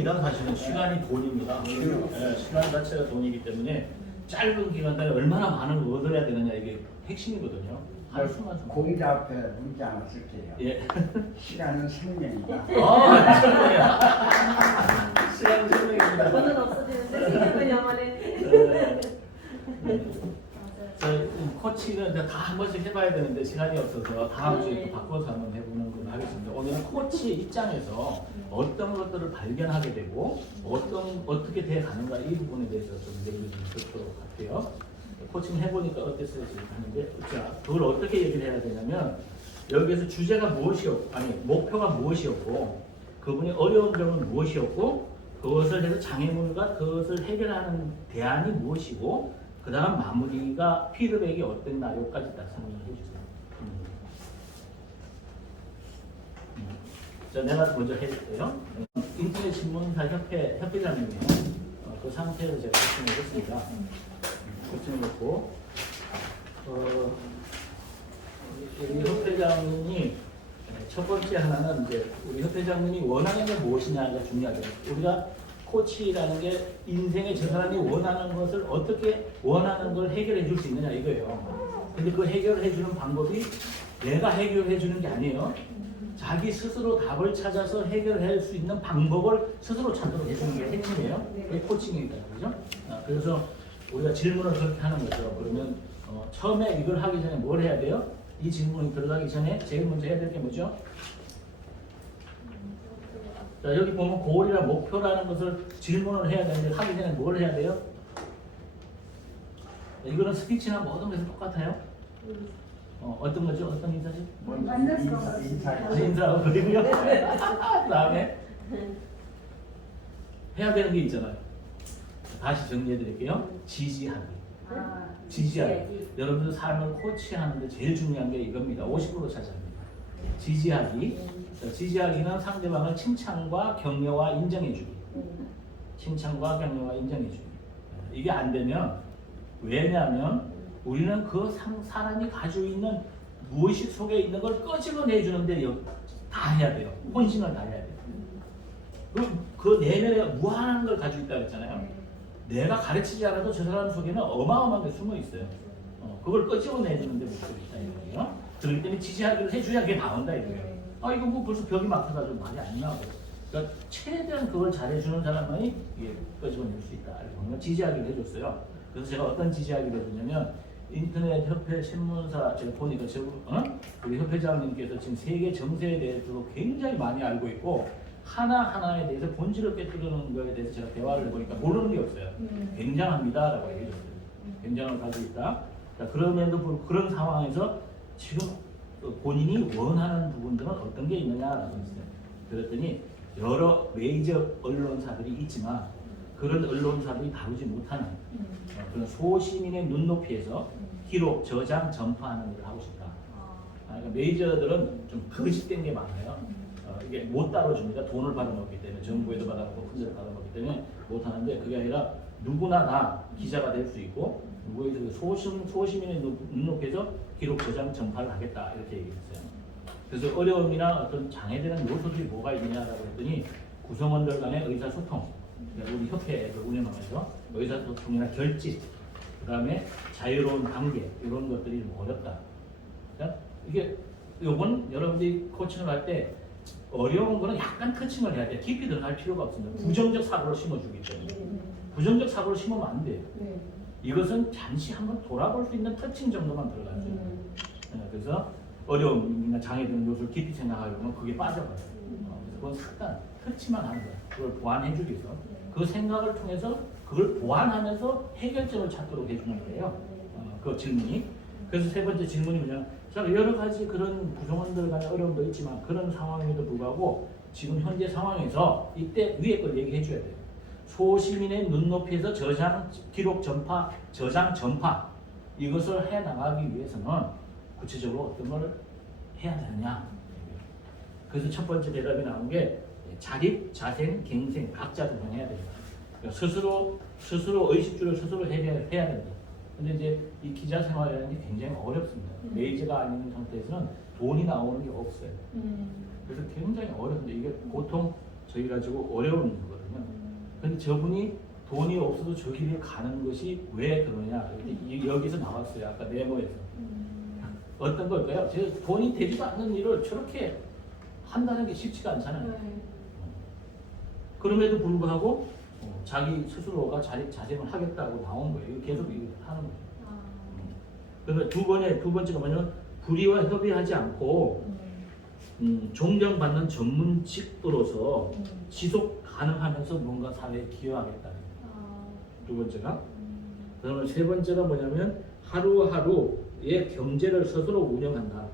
돈입니다. 사실은 시간이 돈입니다. 시간 자체가 돈이기 때문에 짧은 기간 단위에 얼마나 많은 걸 얻어야 되느냐 이게 핵심이거든요. 한순간 공자 앞에 문자 하나 쓸게요. 예. 시간은 생명이다. 시간 생명입니다. 돈은 없어지는데 생명은 영원해. 코치는 다 한 번씩 해봐야 되는데 시간이 없어서 다음 주에 또 바꿔서 한번 해보는 걸로 하겠습니다. 오늘은 코치의 입장에서 어떤 것들을 발견하게 되고 어떻게 돼 가는가 이 부분에 대해서 좀 얘기를 좀 듣도록 할게요. 코칭 해보니까 어땠어요? 하는데 자, 그걸 어떻게 얘기를 해야 되냐면 여기에서 주제가 무엇이었고 목표가 무엇이었고 그분이 어려운 점은 무엇이었고 그것을 해서 장애물과 그것을 해결하는 대안이 무엇이고 그 다음 마무리가 피드백이 어땠나 여기까지 딱 설명을 해주세요. 자, 내가 먼저 해줄게요. 인터넷 신문사 협회장님이에요. 그 상태에서 제가 코칭을 했습니다. 코칭을 했고 우리 협회장님이 첫 번째 하나는 이제 우리 협회장님이 원하는 게 무엇이냐가 중요하죠. 우리가 코치라는 게 인생에 저 사람이 원하는 것을 어떻게 원하는 걸 해결해 줄 수 있느냐 이거예요. 근데 그 해결해 주는 방법이 내가 해결해 주는 게 아니에요. 자기 스스로 답을 찾아서 해결할 수 있는 방법을 스스로 찾도록 해주는 게 핵심이에요. 그게 코칭이다, 그죠? 그래서 우리가 질문을 그렇게 하는 거죠. 그러면 처음에 이걸 하기 전에 뭘 해야 돼요? 이 질문이 들어가기 전에 제일 먼저 해야 될 게 뭐죠? 자, 여기 보면 고울이나 목표라는 것을 질문을 해야 되는데 하기 전에 뭘 해야 돼요? 이거는 스피치나 모든 것이 똑같아요. 어떤 거죠? 어떤 인사지? 인사 그리고요. 그다음에 해야 되는 게 있잖아요. 다시 정리해 드릴게요. 지지하기. 지지하기. 여러분들 삶을 코치하는데 제일 중요한 게 이겁니다. 50% 차지합니다. 지지하기. 지지하기는 상대방을 칭찬과 격려와 인정해주기. 칭찬과 격려와 인정해주기. 이게 안 되면 왜냐하면 우리는 그 사람이 가지고 있는 무의식 속에 있는 걸 끄집어내주는데 다 해야 돼요. 혼신을 다 해야 돼요. 그 내면에 무한한 걸 가지고 있다고 했잖아요. 내가 가르치지 않아도 저 사람 속에는 어마어마한 게 숨어 있어요. 그걸 끄집어내주는데 목적이 있다 이거예요. 그렇기 때문에 지지하기를 해줘야 그게 나온다 이거예요. 이거 뭐 벌써 벽이 막혀가지고 말이 안 나오고. 그러니까 최대한 그걸 잘해주는 사람만이 이게 끄집어낼 수 있다. 이거 지지하기를 해줬어요. 그래서 제가 어떤 지지하기를 해줬냐면 인터넷 협회 신문사 제가 보니까 우리 협회장님께서 지금 세계 정세에 대해서도 굉장히 많이 알고 있고 하나하나에 대해서 본질을 깨뜨리는 거에 대해서 제가 대화를 해보니까 모르는 게 없어요. 굉장합니다라고 얘기해줬어요. 굉장을 가지고 있다. 자, 그럼에도 불구하고 그런 상황에서 지금 본인이 원하는 부분들은 어떤 게 있느냐라고 했어요. 그랬더니 여러 메이저 언론사들이 있지만 그런 언론사들이 다루지 못하는 그런 소시민의 눈높이에서 기록, 저장, 전파하는 걸 하고 싶다. 그러니까 메이저들은 좀 거짓된 게 많아요. 이게 못 다뤄줍니다. 돈을 받아먹기 때문에 정부에도 받아먹고 큰 데를 받아먹기 때문에 못 하는데 그게 아니라 누구나 다 기자가 될 수 있고 누구에서 소시민의 눈높이에서 기록, 저장, 전파를 하겠다 이렇게 얘기했어요. 그래서 어려움이나 어떤 장애되는 요소들이 뭐가 있느냐라고 했더니 구성원들 간의 의사소통, 우리 협회를 운영하면서 의사소통이나 결집, 그 다음에 자유로운 관계 이런 것들이 좀 어렵다. 그러니까 이게 요건 여러분들이 코칭을 할 때 어려운 거는 약간 터칭을 해야 돼. 깊이 들어갈 필요가 없습니다. 부정적 사고를 심어주기 때문에. 부정적 사고를 심으면 안 돼요. 이것은 잠시 한번 돌아볼 수 있는 터칭 정도만 들어가죠. 그래서 어려움이나 장애되는 요소를 깊이 생각하려면 그게 빠져가요. 그건 잠깐 터치만 하는 거야. 그걸 보완해주기 위해서. 그 생각을 통해서 그걸 보완하면서 해결점을 찾도록 해주는 거예요. 그 질문이. 그래서 세 번째 질문이 뭐냐. 자, 여러 가지 그런 구성원들 간의 어려움도 있지만 그런 상황에도 불구하고 지금 현재 상황에서 이때 위에 걸 얘기해 줘야 돼요. 소시민의 눈높이에서 저장, 기록, 전파, 저장, 전파 이것을 해나가기 위해서는 구체적으로 어떤 걸 해야 되느냐. 그래서 첫 번째 대답이 나온 게 자립, 자생, 갱생 각자 구성해야 됩니다. 그러니까 스스로 의식주를 스스로 해야 된다. 근데 이제 이 기자 생활이라는 게 굉장히 어렵습니다. 메이저가 아닌 상태에서는 돈이 나오는 게 없어요. 그래서 굉장히 어려운데 이게 보통 저희 가지고 어려운 거를 있거든요. 근데 저분이 돈이 없어도 저 길을 가는 것이 왜 그러냐? 여기서 나왔어요. 아까 네모에서. 어떤 걸까요? 제가 돈이 되지도 않는 일을 저렇게 한다는 게 쉽지가 않잖아요. 그럼에도 불구하고 자기 스스로가 자생을 하겠다고 나온 거예요. 이거 계속 이거 하는 거예요. 그러니까 두 번째가 뭐냐면 불의와 협의하지 않고 존경받는 전문직도로서 지속 가능하면서 뭔가 사회에 기여하겠다. 두 번째가. 그러면 세 번째가 뭐냐면 하루하루의 경제를 스스로 운영한다.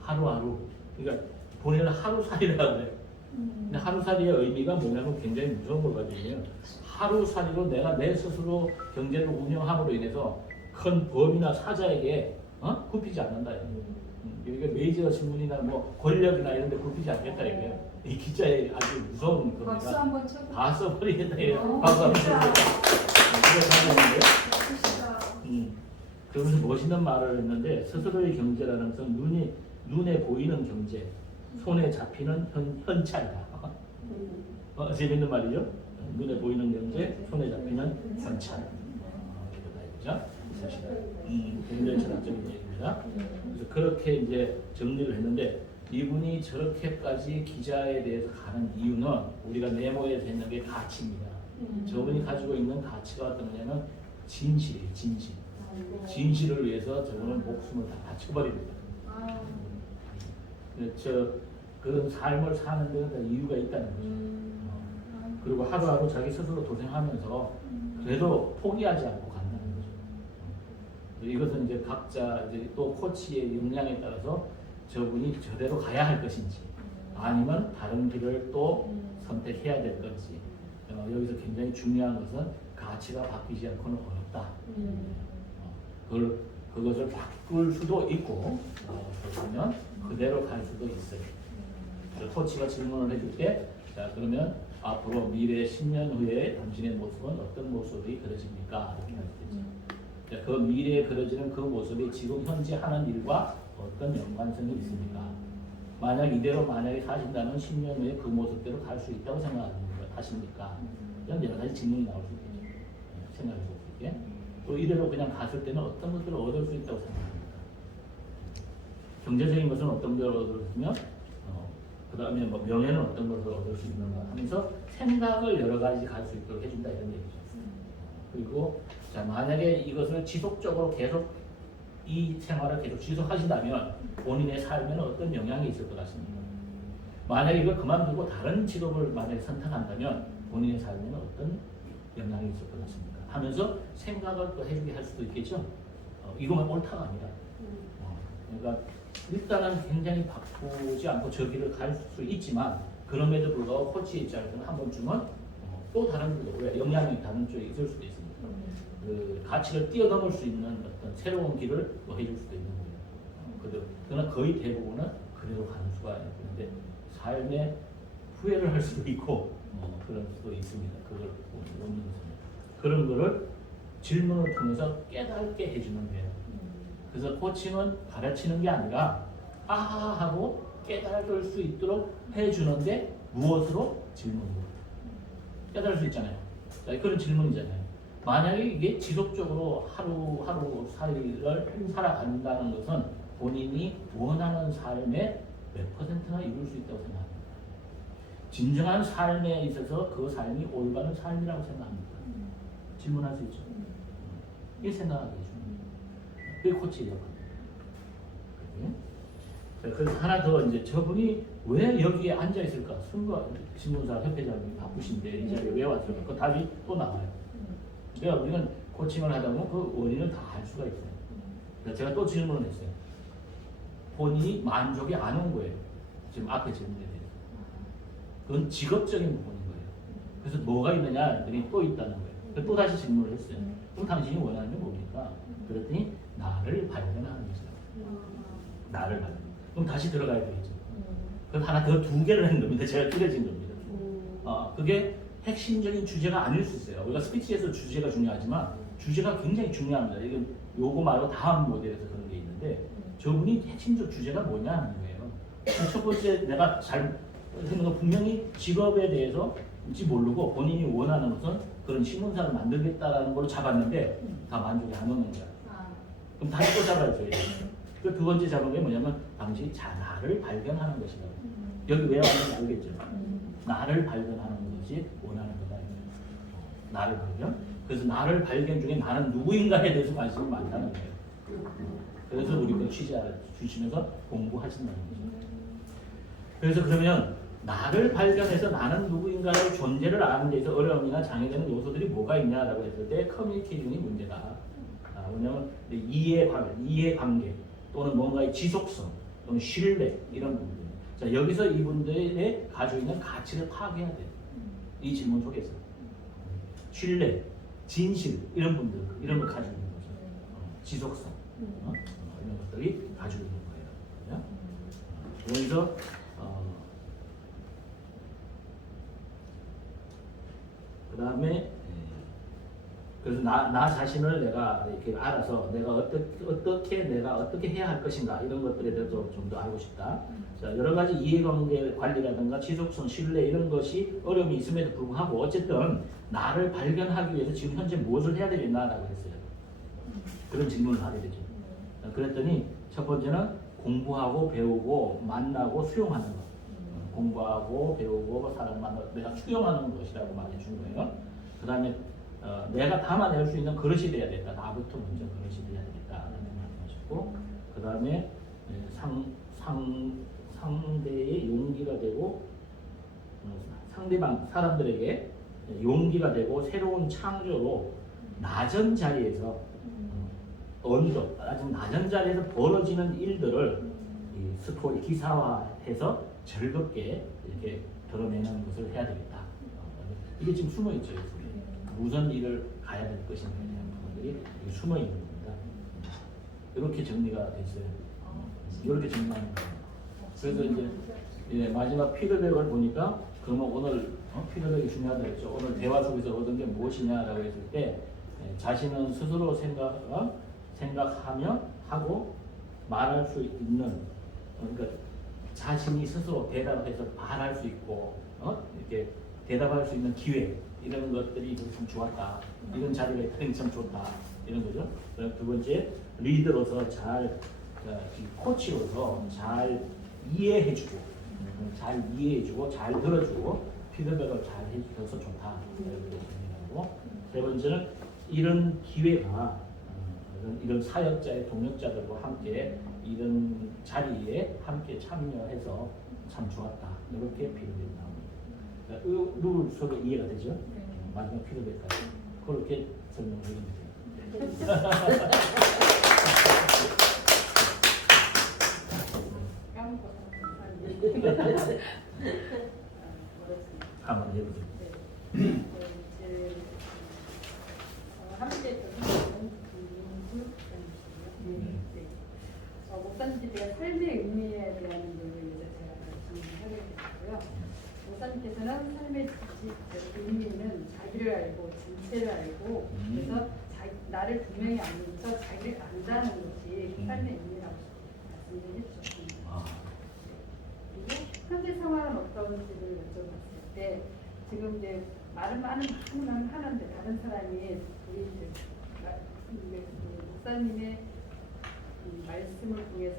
하루하루. 그러니까 본인은 하루살이라고 그래요. 근데 하루살이의 의미가 뭐냐면 굉장히 무서운 거거든요. 하루살이로 내가 내 스스로 경제를 운영함으로 인해서 큰 범이나 사자에게 굽히지 않는다. 이게 메이저 신문이나 뭐 권력이나 이런 데 굽히지 않겠다 이거예요. 이 기자의 아주 무서운 겁니다. 박수 한번 쳐. 다 써버리겠다 이래요. 박수 한번 쳐주세요. 그러면서 멋있는 말을 했는데 스스로의 경제라는 것은 눈에 보이는 경제, 손에 잡히는 현찰이다. 재밌는 말이죠. 눈에 보이는 경제, 손에 잡히는 현찰. 이거다 이거죠. 사실은 굉장히 철학적인 얘기입니다. 그래서 그렇게 이제 정리를 했는데 이분이 저렇게까지 기자에 대해서 가는 이유는 우리가 네모에서 했는 게 가치입니다. 저분이 가지고 있는 가치가 어떤 거냐면 진실이에요. 진실. 진실을 위해서 저분은 목숨을 다 바쳐버립니다. 그런 삶을 사는 데는 이유가 있다는 거죠. 그리고 하루하루 자기 스스로 도생하면서 그래도 포기하지 않고 간다는 거죠. 이것은 이제 각자 이제 또 코치의 역량에 따라서 저분이 저대로 가야 할 것인지 아니면 다른 길을 또 선택해야 될 건지 여기서 굉장히 중요한 것은 가치가 바뀌지 않고는 어렵다. 그것을 바꿀 수도 있고 그러면 그대로 갈 수도 있어요. 코치가 질문을 해줄 때 자 그러면 앞으로 미래 10년 후에 당신의 모습은 어떤 모습이 그려집니까? 이렇게 할 수 있죠. 자, 그 미래에 그려지는 그 모습이 지금 현재 하는 일과 어떤 연관성이 있습니까? 만약에 사신다면 10년 후에 그 모습대로 갈 수 있다고 생각하십니까? 이런 여러 가지 질문이 나올 수 있겠죠. 생각해 볼 수 있게. 또 이대로 그냥 갔을 때는 어떤 것들을 얻을 수 있다고 생각합니까? 경제적인 것은 어떤 것을 얻을 수 있으면 그 다음에 뭐 명예는 어떤 것을 얻을 수 있는가 하면서 생각을 여러 가지 갈 수 있도록 해준다 이런 얘기죠. 그리고 자 만약에 이것을 지속적으로 계속 이 생활을 계속 지속하신다면 본인의 삶에는 어떤 영향이 있을 것 같습니다. 만약에 이걸 그만두고 다른 직업을 만약에 선택한다면 본인의 삶에는 어떤 영향이 있을 것 같습니까? 하면서 생각을 또 해주게 할 수도 있겠죠. 이거만 옳다가 아니라. 그러니까 일단은 굉장히 바꾸지 않고 저 길을 갈 수 있지만 그럼에도 불구하고 코치의 입장에서는 한 번쯤은 또 다른 왜 영향이 다른 쪽에 있을 수도 있습니다. 그 가치를 뛰어넘을 수 있는 어떤 새로운 길을 또 해줄 수도 있는 거예요. 그러나 거의 대부분은 그대로 가는 수가 있는데 삶에 후회를 할 수도 있고 그럴 수도 있습니다. 그걸 묻는 것입니다. 그런 거를 질문을 통해서 깨닫게 해주는 거예요. 그래서 코칭은 가르치는 게 아니라 아하 하고 깨달을 수 있도록 해주는데 무엇으로? 질문으로. 깨달을 수 있잖아요. 자, 그런 질문이잖아요. 만약에 이게 지속적으로 하루하루 살이를 살아간다는 것은 본인이 원하는 삶의 몇 %나 이룰 수 있다고 생각합니다. 진정한 삶에 있어서 그 삶이 올바른 삶이라고 생각합니다. 질문할 수 있죠. 이 생각하게 해줍니다. 그게 코치의 역할입니다. 그래서 하나 더 이제 저분이 왜 여기에 앉아 있을까? 신문사 협회장님이 바쁘신데 이 자리에 왜 왔을까? 그 답이 또 나와요. 그러니까 우리는 코칭을 하다 보면 그 원인을 다 알 수가 있어요. 그래서 제가 또 질문을 했어요. 본인이 만족이 안 온 거예요. 지금 앞에 질문에 대해서. 그건 직업적인 부분인 거예요. 그래서 뭐가 있느냐 했더니 또 있다는 거예요. 그래서 또 다시 질문을 했어요. 그럼 당신이 원하는 게 뭡니까? 그랬더니 나를 발견하는 거죠. 나를 발견. 그럼 다시 들어가야 되겠죠. 그럼 하나 더 두 개를 한 겁니다. 제가 길어진 겁니다. 그게 핵심적인 주제가 아닐 수 있어요. 우리가 스피치에서 주제가 중요하지만 주제가 굉장히 중요합니다. 이건 요거 말고 다음 모델에서 그런 게 있는데 저분이 핵심적 주제가 뭐냐 하는 거예요. 첫 번째 내가 잘 했는 건 분명히 직업에 대해서 모르고 본인이 원하는 것은 그런 신문사를 만들겠다라는 걸로 잡았는데 다 만족이 안 오는 거야. 그럼 다시 또 잡아야죠. 그 두 번째 잡은 게 뭐냐면 당시 나를 발견하는 것이라고. 여기 왜 왔는지 알겠죠? 나를 발견하는 것이 원하는 거다. 나를 발견. 그래서 나를 발견 중에 나는 누구인가에 대해서 관심이 많다는 거예요. 그래서 우리 그 취재 주시면서 공부하신다는 거죠. 그래서 그러면 나를 발견해서 나는 누구인가의 존재를 아는 데서 어려움이나 장애되는 요소들이 뭐가 있냐라고 했을 때 커뮤니케이션이 문제다. 왜냐하면 이해관계 또는 뭔가의 지속성 또는 신뢰 이런 부분들. 자, 여기서 이분들의 가지고 있는 가치를 파악해야 돼요. 이 질문 속에서 신뢰, 진실 이런 분들 이런 걸 가지고 있는 거죠. 지속성 이런 것들이 가지고 있는 거예요. 그래서 그 다음에 그래서 나 자신을 내가 이렇게 알아서 내가 어떻게 해야 할 것인가 이런 것들에 대해서 좀 더 알고 싶다. 자, 여러 가지 이해관계 관리라든가 지속성, 신뢰 이런 것이 어려움이 있음에도 불구하고 어쨌든 나를 발견하기 위해서 지금 현재 무엇을 해야 되겠나라고 했어요. 그런 질문을 하게 되죠. 그랬더니 첫 번째는 공부하고 배우고 만나고 수용하는 것. 공부하고 배우고 사람 만나고 내가 수용하는 것이라고 말해준 거예요. 그 다음에 내가 담아낼 수 있는 그릇이 돼야 된다. 나부터 먼저 그릇이 돼야 되겠다라는 말씀하셨고, 그 다음에 상대의 용기가 되고 상대방 사람들에게 용기가 되고 새로운 창조로 낮은 자리에서 아주 낮은 자리에서 벌어지는 일들을 이 스토리 기사화해서 즐겁게 이렇게 드러내는 것을 해야 되겠다. 이게 지금 숨어 있죠. 무슨 일을 가야 될 것인가에 대한 부분들이 숨어 있는 겁니다. 이렇게 정리가 됐어요. 이렇게 정리하는 거예요. 그래서 이제 마지막 피드백을 보니까 그러면 오늘 피드백이 중요하다 했죠. 오늘 대화 속에서 얻은 게 무엇이냐라고 했을 때 자신은 스스로 생각하며 하고 말할 수 있는 그러니까 자신이 스스로 대답해서 말할 수 있고 이렇게 대답할 수 있는 기회 이런 것들이 참 좋았다. 이런 자리가 있다니 참 좋다. 이런 거죠. 두 번째 리더로서 잘 코치로서 잘 이해해주고 잘 들어주고 피드백을 잘 해주셔서 좋다. 이렇게 세 번째는 이런 기회가 이런 사역자의 동역자들과 함께 이런 자리에 함께 참여해서 참 좋았다. 이렇게 피드백이 나옵니다. 룰 속에 이해가 되죠? 마지막 피드백까지 그렇게 설명을 해주면 돼요. 한번 해보죠. 함께 목사님께 제가 삶의 의미에 대한 부분을 제가 질문하게 됐고요. 목사님께서는 삶의 의미는 자기를 알고 진체를 알고 그래서 나를 분명히 알면서 자기를 안다는 것이 삶의 의미라고 말씀을 해주셨습니다. 그리고 현재 상황은 어떤지를 여쭤봤을 때 지금 이제 말은 하는데 다른 사람이 우리 목사님의 말씀을 통해서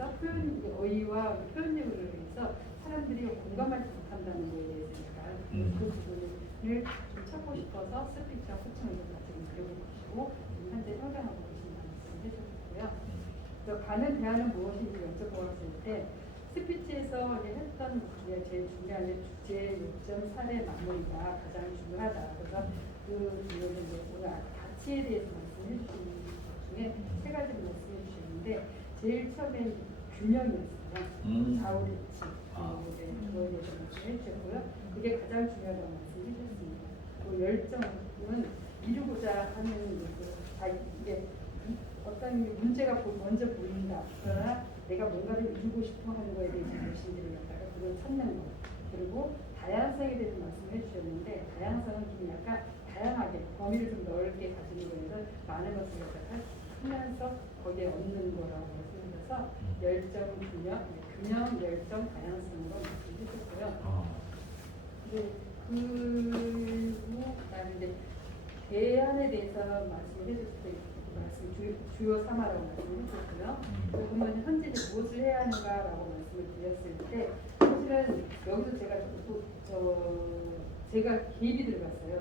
어휘와 표현력을 위해서 사람들이 공감하지 못한다는 거에 대해서니까 그 부분을 좀 찾고 싶어서 스피치와 코칭을 좀 같이 그려보시고 현재 성장하고 계신다는 말씀을 해주셨고요. 그래서 가는 대안은 무엇인지 여쭤보았을 때 스피치에서 했던 제일 중요한 주제, 요점, 사례, 마무리가 가장 중요하다. 그래서 그 중에서 오늘 가치에 대해서 말씀해 주신 것 중에 세 가지를 말씀해 주셨는데 제일 처음에 균형이었어요. 좌우일치 그거에 대해서 말씀해 주셨고요. 그게 가장 중요하다고 말씀해 주셨습니다. 그 열정은 이루고자 하는 이게 어떤 문제가 먼저 보인다. 그러나 내가 뭔가를 이루고 싶어 하는 거에 대해서 열심히를 갖다가 그걸 찾는 거. 그리고 다양성에 대해서 말씀해 주셨는데 다양성은 좀 약간 다양하게 범위를 좀 넓게 가지는 거에서 많은 것을 갖다가 하면서 거기에 얻는 거라고 말씀하셔서 균형, 열정, 다양성으로 말씀해 주셨고요. 그 그리고 그다음에 이제 대안에 대해서 말씀을 해주실 때 주요 3화라고 말씀을 해주셨고요. 그러면 현재 이제 무엇을 해야 하는가라고 말씀을 드렸을 때 사실은 여기서 제가 개입이 들어갔어요.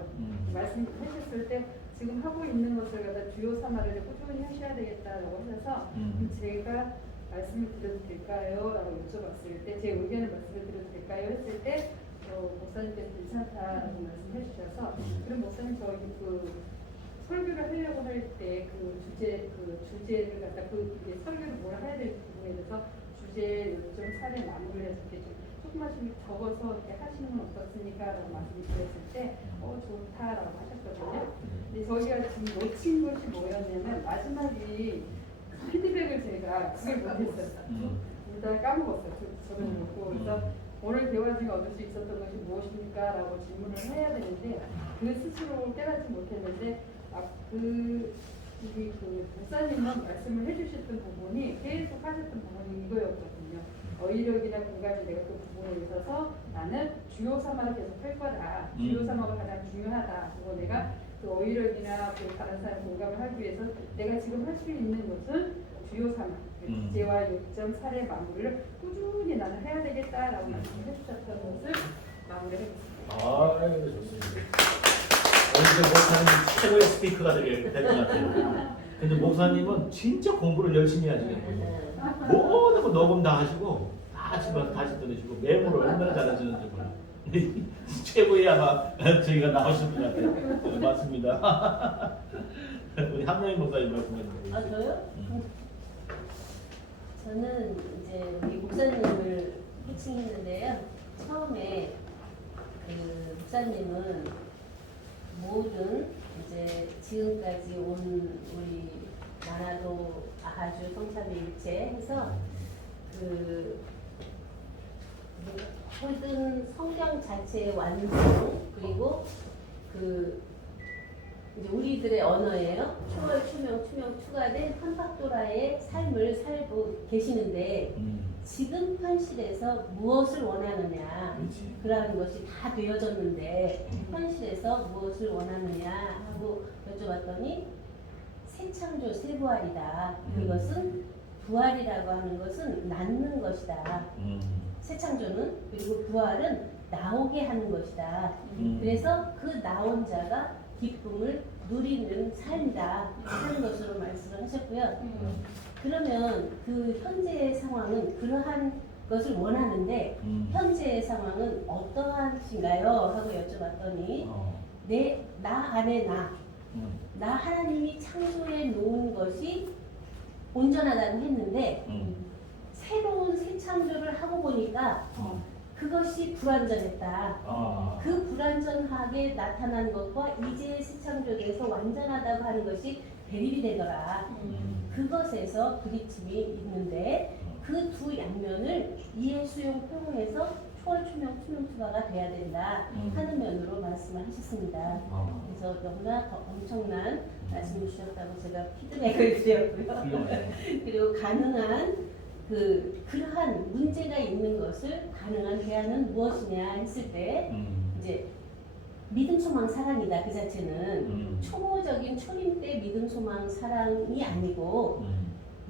말씀하셨을 때 지금 하고 있는 것을 갖다 주요 3화를 꾸준히 하셔야 되겠다라고 하셔서 제가 말씀을 드려도 될까요? 라고 여쭤봤을 때 제 의견을 말씀을 드려도 될까요? 했을 때 목사님께서 괜찮다라고 말씀해 주셔서 그럼 목사님 저희 설교를 하려고 할 때 주제를 갖다 이제 설교를 뭘 해야 될지 부분에 대해서 주제 요점 사례 마무리를 해서 이렇게 좀 조금씩 적어서 이렇게 하시는 건 어떻습니까? 라고 말씀을 드렸을 때 좋다라고 하셨거든요. 근데 저희가 지금 놓친 것이 뭐였냐면 마지막이 피드백을 제가 그걸 못했어요. 일단 까먹었어요. 저는 그렇고 그래서 오늘 대화 중에 얻을 수 있었던 것이 무엇입니까? 라고 질문을 해야 되는데 그 스스로 깨닫지 못했는데 우리 목사님은 말씀을 해주셨던 부분이 계속 하셨던 부분이 이거였거든요. 어휘력이나 공감이 내가 그 부분에 있어서 나는 주요 3화를 계속 할 거다. 주요 3화가 가장 중요하다. 그리고 내가 그 어휘력이나 다른 사람 공감을 하기 위해서 내가 지금 할 수 있는 것은 주요 3화, 주제와 요점, 사례 마무리를 꾸준히 나는 해야 되겠다라고 말씀을 해주셨던 것을 마무리해보겠습니다. 좋습니다. 오늘 목사님 최고의 스피커가 될 것 같아요. 근데 목사님은 진짜 공부를 열심히 하시거든요. 모든 거 녹음 다 하시고 다 집어서 다시 들으시고 메모를 얼마나 잘하시는지 몰라요. 최고의 아마 저희가 나오실 것 같아요. 맞습니다. 우리 한명희 목사님 말씀해 주세요. 저요? 저는 이제 우리 목사님을 호칭했는데요. 처음에 그 목사님은 모든 이제 지금까지 온 우리 나라도 아주 성삼위일체 해서 그 모든 성경 자체의 완성 그리고 그 이제 우리들의 언어예요. 초월, 추명, 추가된 한박도라의 삶을 살고 계시는데 지금 현실에서 무엇을 원하느냐 그러한 것이 다 되어졌는데 현실에서 무엇을 원하느냐 하고 여쭤봤더니 새창조 새부활이다. 그것은 부활이라고 하는 것은 낳는 것이다. 새창조는 그리고 부활은 나오게 하는 것이다. 그래서 그 나온 자가 기쁨을 누리는 삶이다 하는 것으로 말씀을 하셨고요. 그러면 그 현재의 상황은 그러한 것을 원하는데 현재의 상황은 어떠하신가요? 하고 여쭤봤더니 나 안에 나 하나님이 창조해 놓은 것이 온전하다고 했는데 새로운 새 창조를 하고 보니까 그것이 불완전했다. 그 불완전하게 나타난 것과 이제 새 창조돼서 완전하다고 하는 것이 대립이 되더라. 그것에서 부딪힘이 있는데 그 두 양면을 이해, 수용, 포용해서 초월, 추명, 추가가 돼야 된다 하는 면으로 말씀을 하셨습니다. 그래서 너무나 엄청난 말씀을 주셨다고 제가 피드백을 드렸고요. 그리고 가능한 그러한 문제가 있는 것을 가능한 대안은 무엇이냐 했을 때 이제 믿음, 소망, 사랑이다. 그 자체는 초보적인 초림 때 믿음, 소망, 사랑이 아니고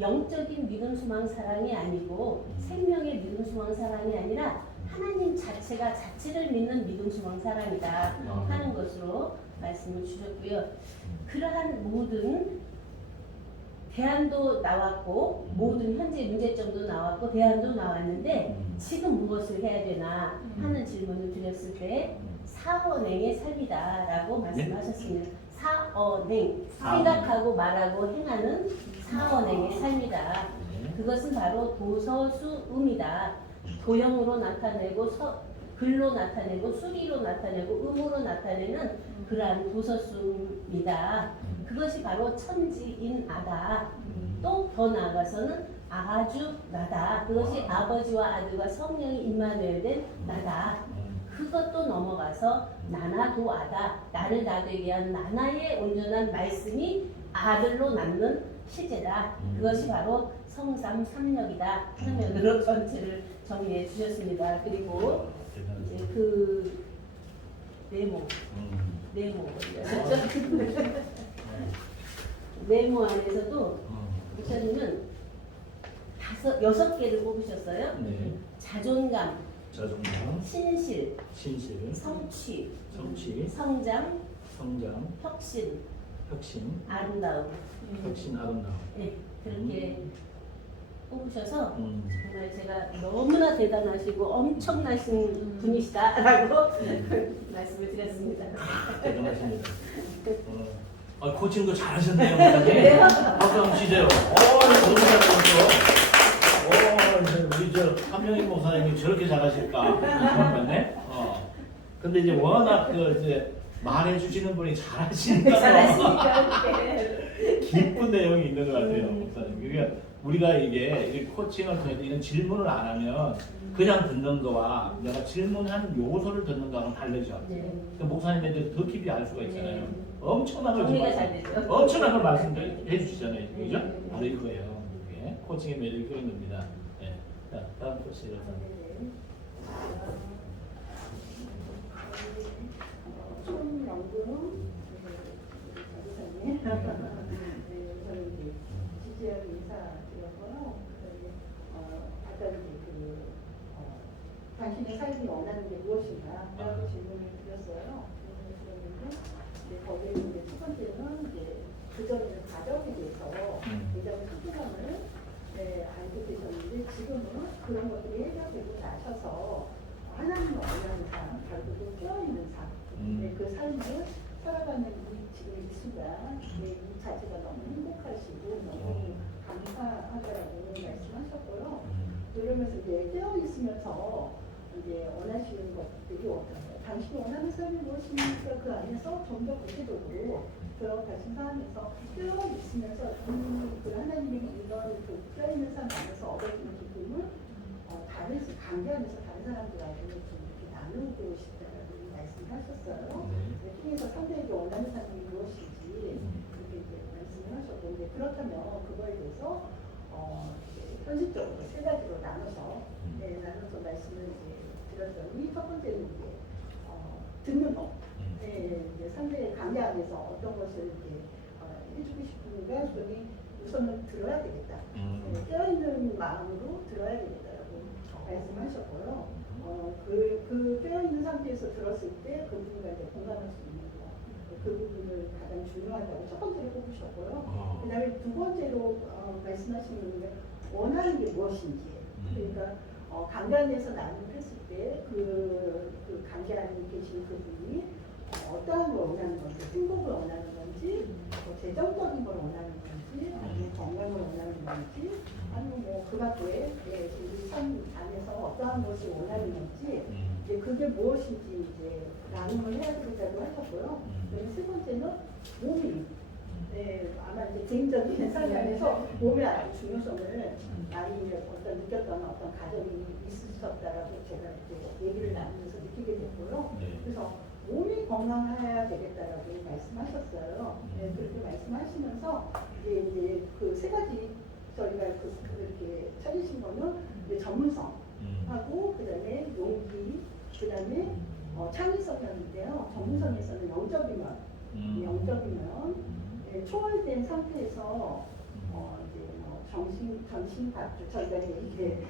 영적인 믿음, 소망, 사랑이 아니고 생명의 믿음, 소망, 사랑이 아니라 하나님 자체가 자체를 믿는 믿음, 소망, 사랑이다 하는 것으로 말씀을 주셨고요. 그러한 모든 대안도 나왔고 모든 현재 문제점도 나왔고 대안도 나왔는데 지금 무엇을 해야 되나 하는 질문을 드렸을 때 사언행의 삶이다라고 말씀하셨습니다. 사언행, 생각하고 말하고 행하는 사언행의 삶이다. 그것은 바로 도서수음이다. 도형으로 나타내고 글로 나타내고 수리로 나타내고 음으로 나타내는 그러한 도서수음이다. 그것이 바로 천지인아다. 또 더 나아가서는 아주 나다. 그것이 아버지와 아들과 성령이 임마누엘 나다. 그것도 넘어가서 나나도아다. 나를 나되게 한 나나의 온전한 말씀이 아들로 낳는 시제다. 그것이 바로 성삼 삼력이다 하는 면으로 전체를 정리해 주셨습니다. 그리고 이제 네모. 음. 네모. 네모 안에서도 목사님은 6개를 뽑으셨어요. 네. 자존감, 자존감, 신실, 신실, 성취, 성취, 성장, 성장, 혁신, 혁신, 아름다움. 혁신, 아름다움. 네, 그렇게 뽑으셔서 음. 정말 제가 너무나 대단하시고 엄청나신 분이시다라고 말씀을 드렸습니다. 대단하십니다. 코칭도 잘하셨네요, 목사님. 박수 한번 치세요. 너무 잘하셨어. 우리 저 한명희 목사님이 저렇게 잘하실까? 그런데 근데 이제 워낙 이제 말해주시는 분이 잘하시니까 기쁜 내용이 있는 것 같아요, 목사님. 그러니까 우리가 이게 코칭을 통해서 이런 질문을 안 하면 그냥 듣는 거와 내가 질문하는 요소를 듣는 거하고는 다르죠. 그러니까 목사님에 대해서 더 깊이 알 수가 있잖아요. 엄청난 걸 정리가 잘 되죠. 엄청난 걸 말씀해 주시잖아요. 그죠? 바로 이거예요. 이게 코칭의 매력이 그런 겁니다. 네. 자, 다음 코치를 손영근 전도사님, 저는 이제 지지하고 인사드렸고요. 아까 이제 당신의 삶이 원하는 게 무엇인가? 라고 질문을 드렸어요. 그랬는데 거기에 이제 첫 번째는 이제 그 전에 가정에 대해서 굉장히 소중함을 알고 계셨는데 지금은 그런 것들이 해결되고 나셔서 하나님을 원하는 삶, 결국은 깨어있는 삶, 그 삶을 살아가는 지금 이 순간 이 자체가 너무 행복하시고 너무 감사하다라고 말씀하셨고요. 그러면서 이제 깨어있으면서 이제 원하시는 것들이 어떤가요? 당신이 원하는 삶이 무엇입니까? 그 안에서 좀 더 구체적으로 들어가신 삶에서 깨어있으면서 그 하나님의 이런 그 깨어있는 삶 안에서 얻어지는 기쁨을 다른 관계하면서 다른 사람들하고 좀 이렇게 나누고 싶다라고 말씀하셨어요. 통해서 상대에게 원하는 삶이 무엇인지 이렇게 이제 말씀을 하셨고, 이제 그렇다면 그거에 대해서 현실적으로 세 가지로 나눠서 말씀을 이제 드렸더니 첫 번째는 이제 듣는 것, 이제 상대의 관계 안에서 어떤 것을 이렇게 해주고 싶은가, 그러니 우선은 들어야 되겠다. 깨어있는 마음으로 들어야 되겠다라고 말씀하셨고요. 그 깨어있는 상태에서 들었을 때 그분과 이제 공감할 수 있는 거, 그 부분을 가장 중요하다고 첫 번째로 꼽으셨고요. 그 다음에 두 번째로 말씀하시는 게 원하는 게 무엇인지, 그러니까 관계 안에서 나눔을 했을 때 그 관계 안에 계신 그분이 어떠한 걸 원하는 건지, 행복을 원하는 건지, 재정적인 걸 원하는 건지, 아니면 건강을 원하는 건지, 아니면 뭐 그 밖에 우리 삶 안에서 어떠한 것을 원하는 건지, 이제 그게 무엇인지 이제 나눔을 해야 되겠다고 하셨고요. 그리고 세 번째는 몸이, 아마 이제 개인적인 삶 안에서 몸의 아주 중요성을 많이 느꼈던 어떤 가정이 있으셨다라고 제가 이제 얘기를 나누면서 느끼게 됐고요. 그래서 몸이 건강해야 되겠다라고 말씀하셨어요. 그렇게 말씀하시면서 이제 그 세 가지 저희가 그렇게 찾으신 거는 이제 전문성하고 그다음에 용기, 그다음에 창의성이었는데요. 전문성에서는 영적이면 초월된 상태에서 이제 전신갑주 저희가 이게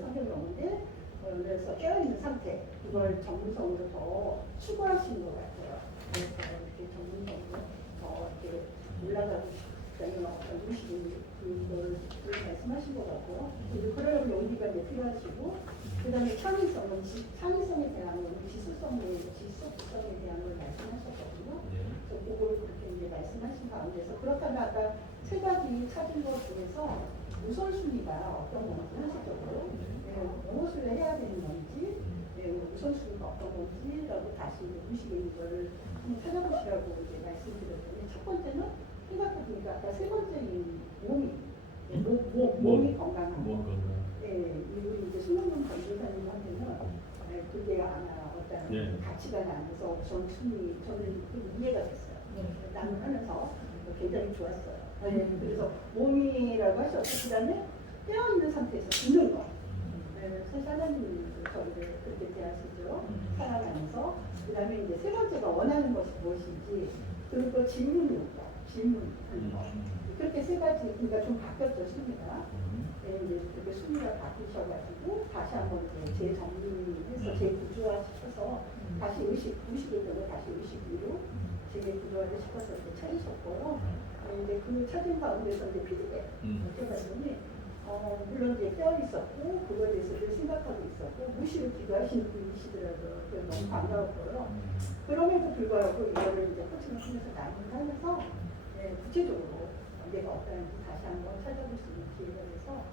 성경이 오는데 그래서 깨어있는 상태, 그걸 전문성으로 더 추구하시는 것 같아요. 그래서 이렇게 전문성으로 더 이렇게 올라가고 싶다는 어떤 의식이 그걸 말씀하신 것 같고요. 그리고 그러려면 용기가 이제 필요하시고, 그 다음에 창의성에 대한 지속성에 대한 걸 말씀하셨거든요. 그래서 그걸 그렇게 이제 말씀하신 가운데서 그렇다면 아까 세 가지 찾은 것 중에서 우선순위가 어떤 건지 현실적으로 무엇을 해야 되는 건지 우선순위가 어떤 건지라고 다시 의식에 있는 거를 한번 찾아보시라고 이제 말씀드렸더니 첫 번째는 생각해보니까 아까 세 번째는 몸이 건강한 거. 우리 이제 신명문 전도사님한테는 그게 아마 어떤 가치가 나면서 우선 순위 저는 좀 이해가 됐어요. 나는 하면서 굉장히 좋았어요. 그래서 몸이라고 하셨고, 그 다음에 깨어있는 상태에서 듣는 거. 사실 하나님이 저희를 그렇게 대하시죠. 살아가면서 그다음에 이제 세 번째가 원하는 것이 무엇인지 그리고 질문하는 거. 그렇게 세 가지 그러니까 좀 바뀌었죠 순위가. 네, 이제 그렇게 순위가 바뀌셔가지고 다시 한번 이제 재정리해서 재구조화시켜서 다시 의식을 빼고 다시 의식 위로 재구조화를 시켜서 이렇게 찾으셨고요. 네, 이제 그 찾은 가운데서 이제 피드백 여쭤봤더니 물론 이제 뼈 있었고 그거에 대해서도 생각하고 있었고 무시를 기도하시는 분이시더라고요. 그래서 너무 반가웠고요. 그럼에도 불구하고 이거를 이제 코칭을 통해서 나누면서 네, 구체적으로 내가 어떠한지 다시 한번 찾아볼 수 있는 기회가 돼서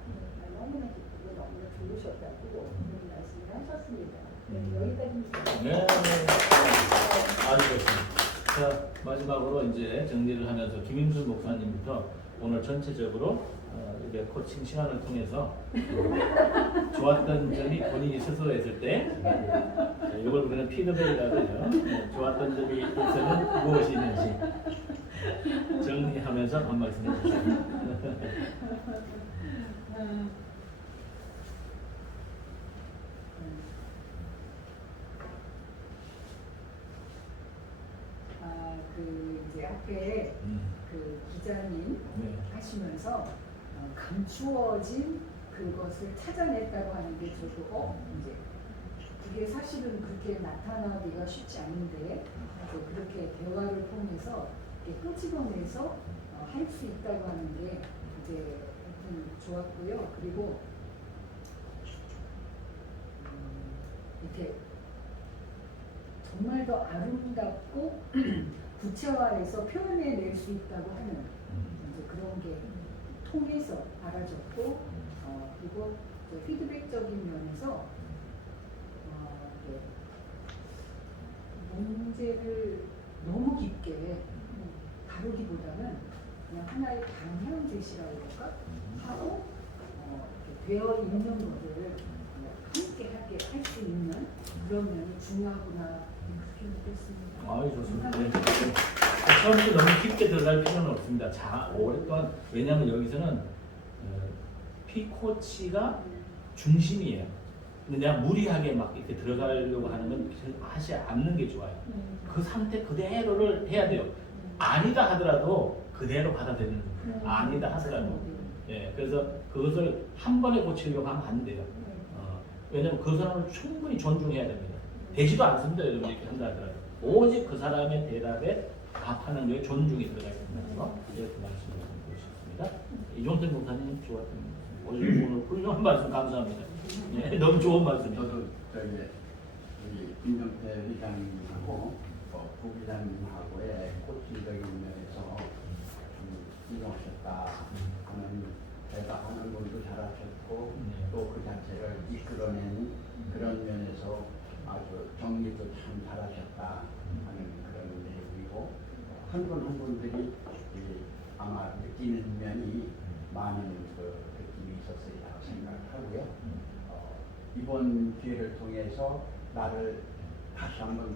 너무나 기쁘고 너무나 좋으셨다고 그런 말씀을 하셨습니다. 네, 여기까지입니다. 네, 아주 좋습니다. 자, 마지막으로 이제 정리를 하면서 김임순 목사님부터 오늘 전체적으로 이렇게 코칭 시간을 통해서 좋았던 점이 본인이 스스로 했을 때 이걸 우리는 피드백이라고 하죠. 좋았던 점이 있으면 무엇이 있는지 정리하면서 한 말씀 해주세요. 그 이제 앞에 그 기자님 네. 하시면서 감추어진 그것을 찾아냈다고 하는데 저도 이제 그게 사실은 그렇게 나타나기가 쉽지 않은데 이제 그렇게 대화를 통해서 이렇게 끄집어내서 할 수 있다고 하는 게 이제 하여튼 좋았고요. 그리고 이렇게 정말 더 아름답고 구체화해서 표현해낼 수 있다고 하는 이제 그런 게 통해서 알아졌고 그리고 피드백적인 면에서 문제를 너무 깊게 다루기보다는 그냥 하나의 방향 제시라고 할까 하고 되어 있는 것을 함께 할 수 있는 그런 면이 중요하구나 그렇게 느꼈습니다. 아유, 좋습니다. 네. 처음부터 너무 깊게 들어갈 필요는 없습니다. 자, 오랫동안 왜냐하면 여기서는 피코치가 중심이에요. 근데 내가 무리하게 막 이렇게 들어가려고 하는 건 하지 않는 게 좋아요. 그 상태 그대로를 해야 돼요. 아니다 하더라도 그대로 받아들이는 거예요. 아니다 하더라도. 예, 그래서 그것을 한 번에 고치려고 하면 안 돼요. 왜냐하면 그 사람을 충분히 존중해야 됩니다. 되지도 않습니다. 여러분 이렇게 한다 하더라도. 오직 그 사람의 대답에 답하는 게 존중이 들어가 있다는 거 이렇게 말씀을 드리고 싶습니다. 이종택 목사님 좋았던 오늘 훌륭한 말씀 감사합니다. 예, 너무 좋은 말씀이에요. 저도 우리 김정태 회장님하고 부기장님하고의 코칭적인 면에서 훌륭하셨다 하는 대답하는 분도 잘하셨고 또 그 자체를 이끌어내는 그런 면에서 아주 정리도 참 잘하셨다 하는 그런 내용이고 한 분 한 분들이 아마 느끼는 면이 많은 그 느낌이 있었으리라고 생각하고요. 이번 기회를 통해서 나를 다시 한번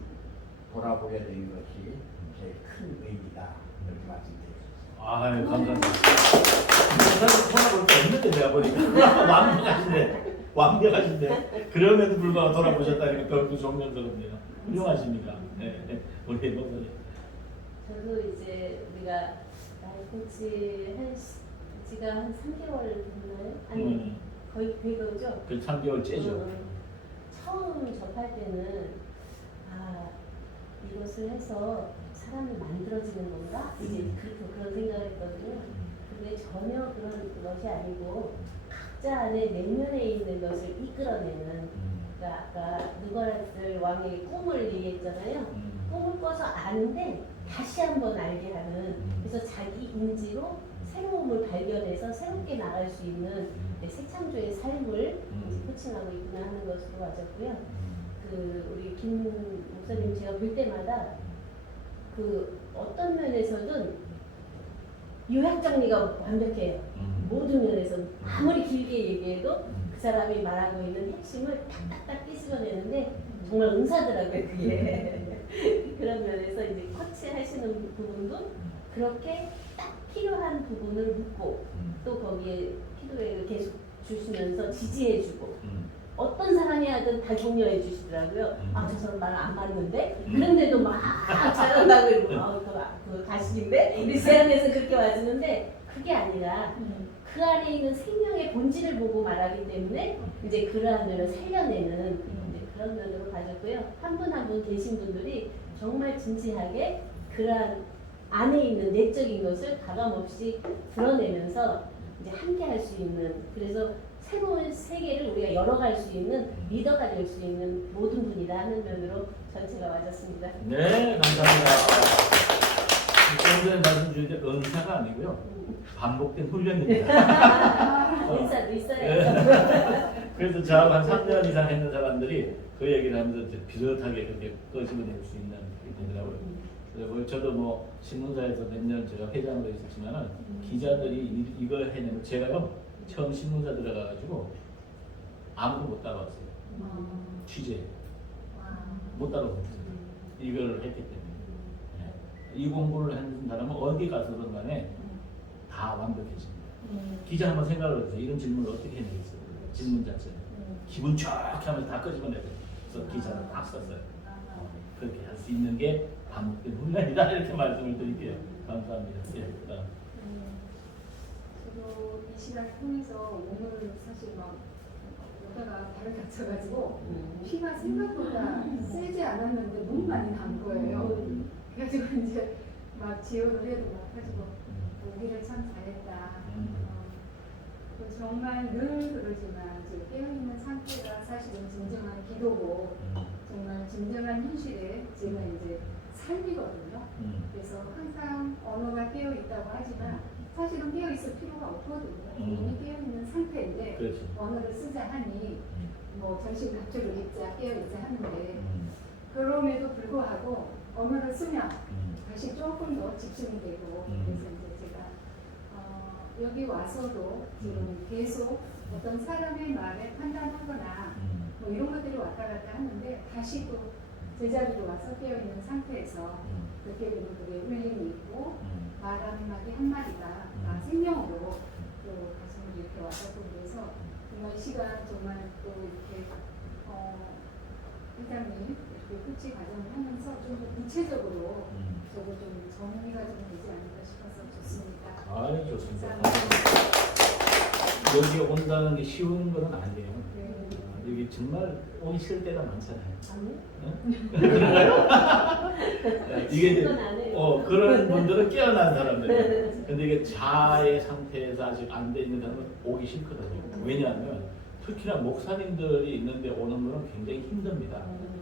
돌아보게 된 것이 제일 큰 의미다 이렇게 말씀드리겠습니다. 아유, 감사합니다. 사실 돌아볼 게 없는데 내가 보니까 완벽하신데 그럼에도 불구하고 돌아보셨다니까 더욱더 존경스럽네요. 훌륭하십니다. 네, 우리 목사님. 저도 이제 우리가 라이프 코치 지가 한 3개월 됐나요? 아니 거의 되거죠. 그 3개월 째죠. 처음 접할 때는 이것을 해서 사람이 만들어지는 건가? 이제 그런 생각을 했거든요. 근데 전혀 그런 것이 아니고 각자 안에 내면에 있는 것을 이끌어내는 그러니까 아까 느가라스 왕의 꿈을 얘기했잖아요. 꿈을 꿔서 아는데 다시 한번 알게 하는 그래서 자기 인지로 새로움을 발견해서 새롭게 나갈 수 있는 새 창조의 삶을 코칭하고 있구나 하는 것으로 맞았고요. 그 우리 김 목사님 제가 볼 때마다 그 어떤 면에서는 요약 정리가 완벽해요. 모든 면에서 아무리 길게 얘기해도 그 사람이 말하고 있는 핵심을 딱딱딱 끄집어내는데 정말 은사더라고요 그게. 그런 면에서 이제 코치하시는 부분도 그렇게 딱 필요한 부분을 묻고 또 거기에 피드백을 계속 주시면서 지지해주고 어떤 사람이 하든 다 격려해 주시더라고요. 아, 저 사람 나랑 안 맞는데? 그런데도 막 잘한다고 이러고, 그거 가식인데? 우리 세안에서 그렇게 와주는데, 그게 아니라 그 안에 있는 생명의 본질을 보고 말하기 때문에 이제 그러한 면을 살려내는 이제 그런 면으로 가졌고요. 한 분 한 분 계신 분들이 정말 진지하게 그러한 안에 있는 내적인 것을 가감없이 드러내면서 이제 함께 할 수 있는, 그래서 새로운 세계를 우리가 열어갈 수 있는 리더가 될 수 있는 모든 분이다 하는 면으로 전체가 맞았습니다. 네, 감사합니다. 조금 전에 말씀 주신 은사가 아니고요. 반복된 훈련입니다. 인사도 있어야죠. 네. 그래서 저하고 한 3년 이상 했는 사람들이 그 얘기를 하면서 이제 비슷하게 그렇게 끄집어낼 수 있는 게 되더라고요. 그리고 저도 뭐 신문사에서 몇 년 제가 회장으로 있었지만은 기자들이 이걸 해내면 제가요 처음 신문사 들어가가지고 아무도 못 따라왔어요. 취재 못 따라왔어요. 이걸 했기 때문에 이 공부를 하는 사람은 어디 가서든 간에 다 완벽해집니다. 기자 한번 생각을 해보세요. 이런 질문을 어떻게 해내겠어요? 질문 자체는 기분 좋게 하면서 다 끄집어내서 기사를 딱 썼어요. 그렇게 할 수 있는 게 반복된 훈련이다 이렇게 말씀을 드릴게요. 감사합니다. 예, 그다음. 저도 이 시간을 통해서 오늘 사실 막 여자가 발을 다쳐가지고 피가 생각보다 세지 않았는데 너무 많이 난 거예요. 그래가지고 이제 막 지원을 해도 막 가지고 오기를 참 잘했다. 정말 늘 그러지만 깨어있는 상태가 사실은 진정한 기도고 정말 진정한 현실에 제가 이제 삶이거든요. 그래서 항상 언어가 깨어 있다고 하지만 사실은 깨어 있을 필요가 없거든요. 이미 깨어 있는 상태인데 그렇지. 언어를 쓰자 하니 뭐 정신갑주를 입자 깨어 있자 하는데 그럼에도 불구하고 언어를 쓰면 다시 조금 더 집중이 되고 그래서 이제 제가 여기 와서도 지금 계속 어떤 사람의 말에 판단하거나 뭐 이런 것들이 왔다 갔다 하는데 다시 또 제자리로 와서 깨어있는 상태에서 그렇게 되면 그게 울림이 있고 말 한마디 한마디가 다 생명으로 또 가슴을 이렇게 와서 그래서 정말 이 시간 정말 또 이렇게 회장님 이렇게 코치 과정을 하면서 좀 더 구체적으로 저도 좀 정리가 좀 되지 않을까 싶어서 좋습니다. 아, 좋습니다. 감사합니다. 여기 온다는 게 쉬운 건 아니에요. 네. 여기 정말 오기 싫을 때가 많잖아요. 아니요? 그런가요? 이게 이제 그건 안 해요. 그런 분들은 깨어난 사람들이에요. 근데 이게 자의 상태에서 아직 안 돼 있는 사람은 오기 싫거든요. 왜냐하면 특히나 목사님들이 있는데 오는 거는 굉장히 힘듭니다.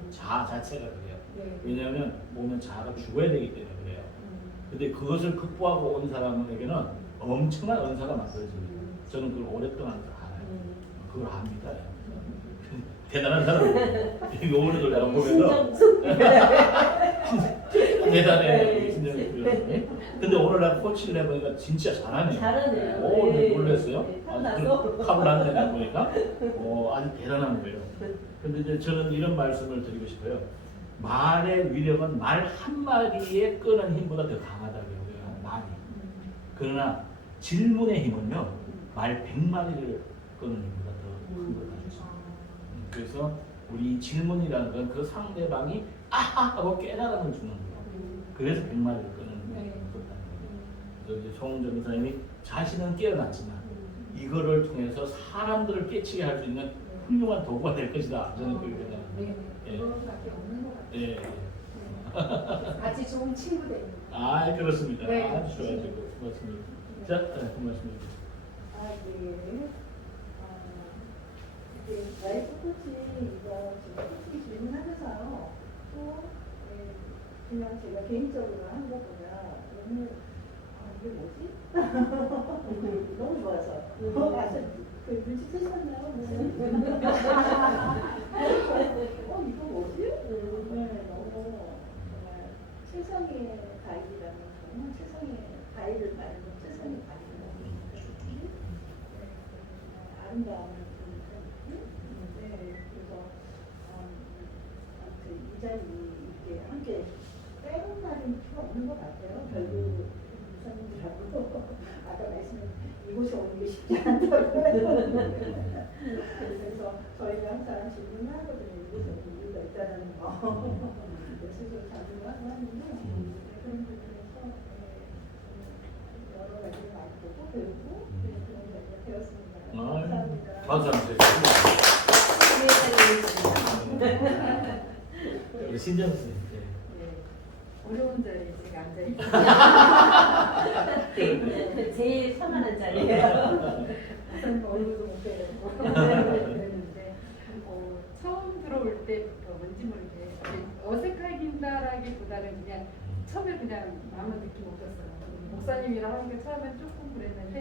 자 자체가 그래요. 네. 왜냐하면 오면 자아가 죽어야 되기 때문에 그래요. 근데 그것을 극복하고 온 사람에게는 엄청난 은사가 만들어집니다. 저는 그걸 오랫동안 알아요. 그걸 압니다. 대단한 사람이에요. 이거 오늘도 내가 보면서 대단해. 근데 오늘 내가 코치를 해보니까 진짜 잘하네요. 잘하네요. 오, 네. 놀랐어요. 네, 탐나서. 탑을 났네, 내가 보니까. 아주 대단한 거예요. 근데 이제 저는 이런 말씀을 드리고 싶어요. 말의 위력은 말 한마디에 끄는 힘보다 더 강하다고 해요. 말이. 그러나 질문의 힘은요, 말 100마디를 끄는 힘보다 더 큰 걸 가지고 있습니다. 그래서 우리 질문이라는 건 그 상대방이 아하 하고 깨달음을 주는 거예요. 그래서 100마디를 끄는 거다는 거예요. 그래서 이제 송은정 이사님이 자신은 깨어났지만 이거를 통해서 사람들을 깨치게 할 수 있는 훌륭한 도구가 될 것이다. 저는 그렇게 생각합니다. 네, 그거밖에 없는 것 같아요. 예. 네. 같이 좋은 친구 됩니다. 아, 그렇습니다. 네. 아주 좋아요. 고맙습니다. 자, 한 말씀 해주세요. 네. 라이프 코치가 제가 솔직히 질문하면서요. 또 그냥 제가 개인적으로 한 것보다 오늘 이게 뭐지? 너무 좋아서 그 눈치채셨나요? 이거 뭐지? 네, 너무 정말 최성의 가이드라는 정말 최성의 가이드를 받는 최성의 가이드라는 아름다운 그래서 이 자리 이렇게 함께 빼놓은 날은 필요 없는 것 같아요. 결국 무사님들하고 아까 말씀은 이곳에 오는 게 쉽지 않다고 그래서 저희가 항상 질문을 하거든요. 이게 이유가 있다는 거. 스스로 자문을 하는데 그런 부분에서 여러 가지를 많이 보고 배우고 그런 자리가 되었습니다. 감사합니다. 박수 한번 주세요. 우리 신정 씨. 어려운 자리에 제가 앉아있어요. 제일 편안한 자리예요. 우선 얼굴도 못 빼고 그랬는데 처음 들어올 때부터 뭔지 모르게 어색하긴다라기보다는 그냥 처음에 그냥 아무 느낌 없었어요. 목사님이랑 하는 게 처음엔 조금 그랬는데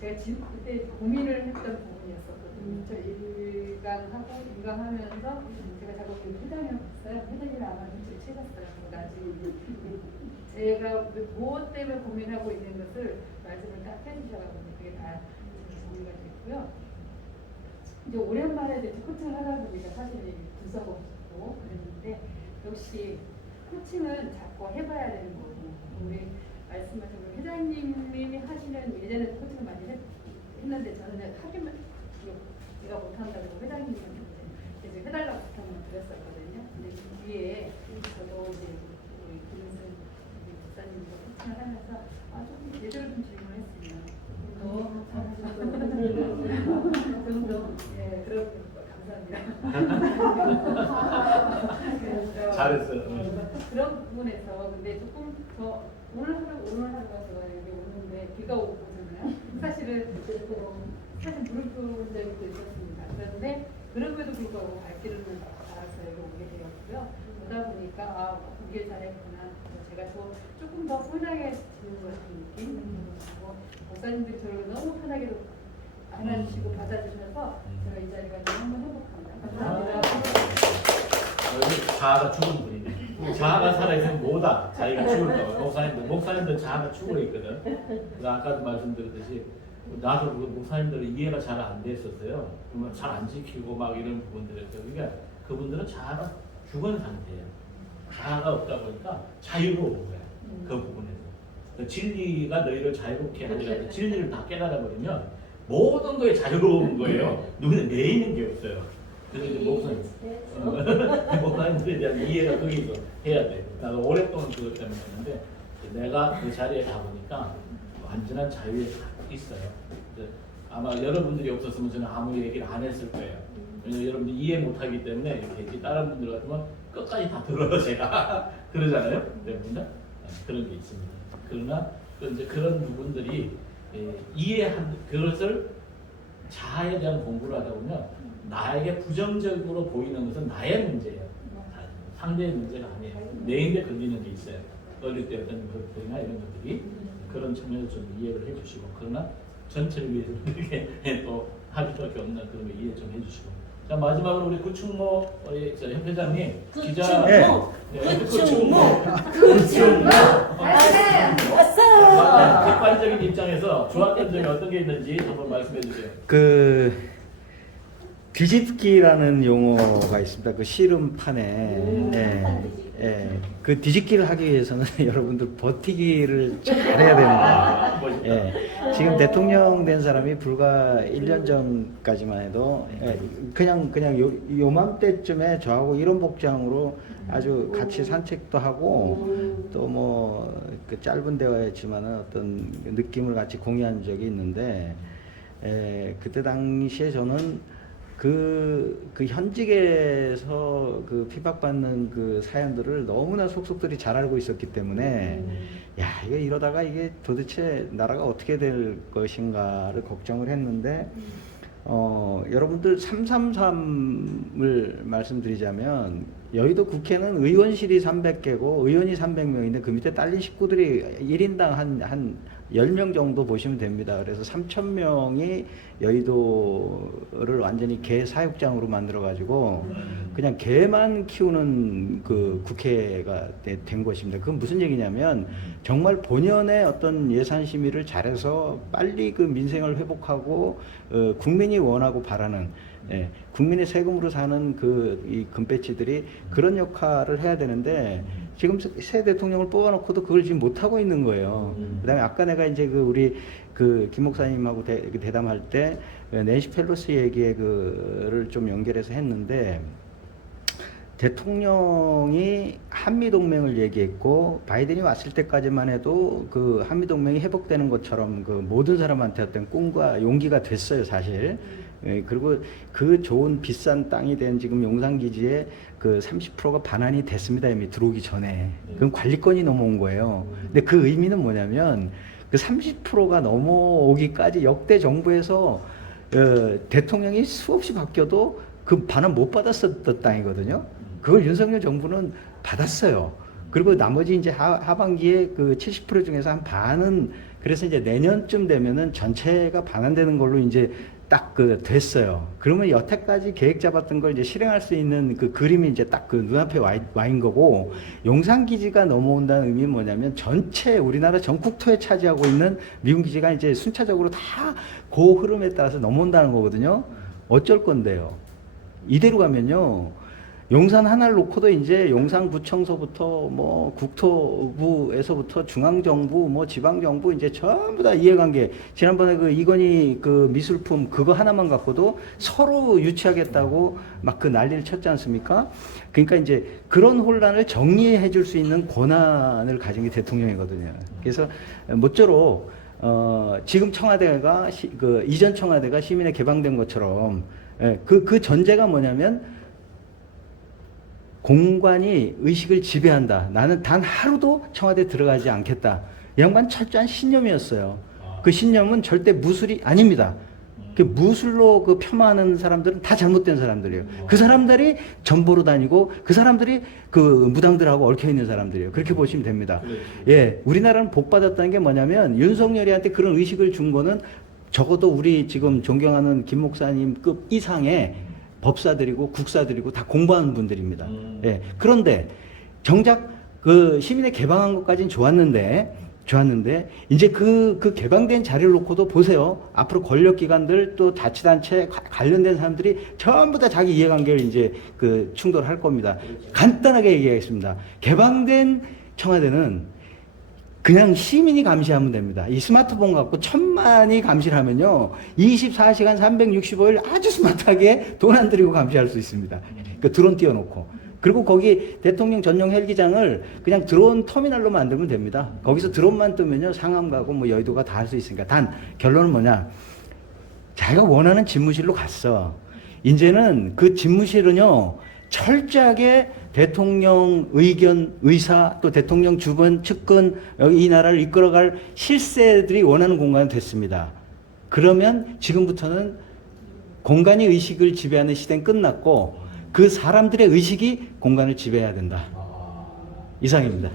제가 그때 고민을 했던 부분이었었거든요. 저 일강하면서 제가 자꾸 회장이라고 했어요. 회장님이 아마 눈치를 채셨어요. 나중에 제가 무엇 때문에 고민하고 있는 것을 말씀을 딱 해주셔가지고 그게 다 정리가 됐고요. 이제 오랜만에 이제 코칭을 하다 보니까 사실 두서없고 그랬는데 역시 코칭은 자꾸 해봐야 되는 거고 우리 말씀하신 회장님이 하시는 예전에 코칭을 많이 했는데 저는 하기만 제가 못한다고 회장님한테 계속 해달라고 부탁만 드렸었거든요. 근데 그 뒤에 저도 이제 김은순 목사님과 코칭을 하면서 좀 제대로 좀 질문했으면 더 예, 그럼 감사합니다. 잘했어요. 그런 부분에서 근데 조금 더 오늘 하루가 제가 여기 오는데 비가 오고 오잖아요. 사실은 사실 무릎 꿇은 적도 있었습니다. 그런데 그럼에도 불구하고 발길을 달아서 여기 오게 되었고요. 오다 보니까 오길 잘했구나. 제가 조금 더 편하게지는 것 같은 느낌. 그리고 목사님들이 저를 너무 편하게 안아주시고 받아주셔서 제가 이 자리가 너무 행복합니다. 감사합니다. 자아가 죽은 분이네. 자아가 살아있으면 뭐다. 자기가 죽을까 봐. 목사님들 자아가 죽어 있거든. 그래서 아까도 말씀드렸듯이 나도 그 목사님들은 이해가 잘 안 됐었어요. 잘 안 지키고 막 이런 부분들이었어요. 그러니까 그분들은 자아가 죽은 상태예요. 자아가 없다 보니까 자유로운 거야. 그 부분에서. 진리가 너희를 자유롭게 하리라. 진리를 다 깨달아 버리면 모든 거에 자유로운 거예요. 눈에 매이는 게 없어요. 그래서 이제 목사님들에 대한 이해가 거기서 해야 돼. 나도 오랫동안 그것 때문에 했는데 내가 그 자리에 가보니까 완전한 자유에 있어요. 아마 여러분들이 없었으면 저는 아무 얘기를 안 했을 거예요. 왜냐면 여러분들이 이해 못하기 때문에 이렇게 했지. 다른 분들 같으면 끝까지 다 들어요 제가. 그러잖아요. 여러분들 그런 게 있습니다. 그러나 이제 그런 부분들이 이해한 그것을 자아에 대한 공부를 하다 보면 나에게 부정적으로 보이는 것은 나의 문제예요. 상대의 문제가 아니에요. 내인데 걸리는 게 있어요. 어릴 때 어떤 것들이나 이런 것들이 그런 측면에서 좀 이해를 해주시고 그러나 전체를 위해서 이렇게 또 할 수밖에 없는 그런 거 이해 좀 해주시고 자 마지막으로 우리 구충모 협회장님 기자 구충모 왔어. 객관적인 입장에서 좋았던 점이 어떤 게 있는지 한번 말씀해 주세요. 그 뒤집기라는 용어가 있습니다. 그 씨름판에 그 뒤집기를 하기 위해서는 여러분들 버티기를 잘해야 됩니다. 지금 대통령 된 사람이 불과 1년 전까지만 해도 그냥 요맘때쯤에 저하고 이런 복장으로 아주 같이 산책도 하고 또 뭐 그 짧은 대화였지만은 어떤 느낌을 같이 공유한 적이 있는데 그때 당시에 저는 그 현직에서 그 핍박받는 그 사연들을 너무나 속속들이 잘 알고 있었기 때문에 야 이게 이러다가 이게 도대체 나라가 어떻게 될 것인가를 걱정을 했는데 여러분들 333을 말씀드리자면 여의도 국회는 의원실이 300개고 의원이 300명인데 그 밑에 딸린 식구들이 1인당 한 10명 정도 보시면 됩니다. 그래서 3,000명이 여의도를 완전히 개 사육장으로 만들어가지고 그냥 개만 키우는 그 국회가 된 것입니다. 그건 무슨 얘기냐면 정말 본연의 어떤 예산 심의를 잘해서 빨리 그 민생을 회복하고 국민이 원하고 바라는 국민의 세금으로 사는 이 금배지들이 그런 역할을 해야 되는데 지금 새 대통령을 뽑아놓고도 그걸 지금 못 하고 있는 거예요. 그다음에 아까 내가 이제 우리 김 목사님하고 대담할 때 낸시 펠로시 얘기에 그를 좀 연결해서 했는데, 대통령이 한미동맹을 얘기했고 바이든이 왔을 때까지만 해도 그 한미동맹이 회복되는 것처럼 그 모든 사람한테 어떤 꿈과 용기가 됐어요, 사실. 그리고 그 좋은 비싼 땅이 된 지금 용산기지의 그 30%가 반환이 됐습니다, 이미 들어오기 전에. 그럼 관리권이 넘어온 거예요. 근데 그 의미는 뭐냐면 그 30%가 넘어오기까지 역대 정부에서 대통령이 수없이 바뀌어도 그 반환 못 받았었던 땅이거든요. 그걸 윤석열 정부는 받았어요. 그리고 나머지 이제 하반기에 그 70% 중에서 한 반은, 그래서 이제 내년쯤 되면은 전체가 반환되는 걸로 이제 딱 됐어요. 그러면 여태까지 계획 잡았던 걸 이제 실행할 수 있는 그 그림이 이제 딱 그 눈앞에 와인 거고, 용산기지가 넘어온다는 의미는 뭐냐면 전체 우리나라 전 국토에 차지하고 있는 미군 기지가 이제 순차적으로 다 그 흐름에 따라서 넘어온다는 거거든요. 어쩔 건데요. 이대로 가면요, 용산 하나를 놓고도 이제 용산구청서부터 뭐 국토부에서부터 중앙정부 뭐 지방정부 이제 전부 다 이해관계, 지난번에 그 이건희 그 미술품 그거 하나만 갖고도 서로 유치하겠다고 막 그 난리를 쳤지 않습니까? 그러니까 이제 그런 혼란을 정리해 줄 수 있는 권한을 가진 게 대통령이거든요. 그래서 모쪼록 지금 청와대가 이전 청와대가 시민에 개방된 것처럼, 그 전제가 뭐냐면 공관이 의식을 지배한다. 나는 단 하루도 청와대 들어가지 않겠다. 이 양반 철저한 신념이었어요. 그 신념은 절대 무술이 아닙니다. 그 무술로 그 폄하하는 사람들은 다 잘못된 사람들이에요. 그 사람들이 전보로 다니고 그 사람들이 그 무당들하고 얽혀 있는 사람들이에요. 그렇게 보시면 됩니다. 예, 우리나라는 복 받았다는 게 뭐냐면 윤석열이한테 그런 의식을 준 거는 적어도 우리 지금 존경하는 김 목사님급 이상의 법사들이고 국사들이고 다 공부하는 분들입니다. 예. 그런데 정작 그 시민에 개방한 것까지는 좋았는데 이제 그 개방된 자리를 놓고도 보세요. 앞으로 권력기관들 또 자치단체 관련된 사람들이 전부 다 자기 이해관계를 이제 그 충돌할 겁니다. 간단하게 얘기하겠습니다. 개방된 청와대는 그냥 시민이 감시하면 됩니다. 이 스마트폰 갖고 1000만이 감시를 하면요, 24시간 365일 아주 스마트하게 돈 안 들이고 감시할 수 있습니다. 그 드론 띄워놓고. 그리고 거기 대통령 전용 헬기장을 그냥 드론 터미널로 만들면 됩니다. 거기서 드론만 뜨면요, 상암 가고 뭐 여의도가 다 할 수 있으니까. 단 결론은 뭐냐, 자기가 원하는 집무실로 갔어. 이제는 그 집무실은요, 철저하게 대통령 의견, 의사, 또 대통령 주변 측근, 이 나라를 이끌어갈 실세들이 원하는 공간이 됐습니다. 그러면 지금부터는 공간이 의식을 지배하는 시대는 끝났고 그 사람들의 의식이 공간을 지배해야 된다. 이상입니다.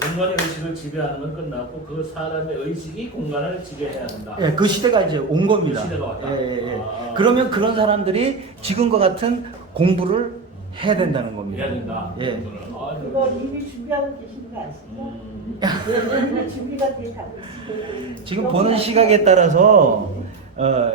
공간의 의식을 지배하는 건 끝났고 그 사람의 의식이 공간을 지배해야 된다. 예, 그 시대가 이제 온 겁니다. 그 시대가 왔다. 예. 그러면 그런 사람들이 지금과 같은 공부를 해야 된다는 겁니다. 해야 된다. 예. 그거 이미 준비하고 계시는 거 아시죠? 이미 준비가 돼 가고 있어요. 지금 보는 시각에 따라서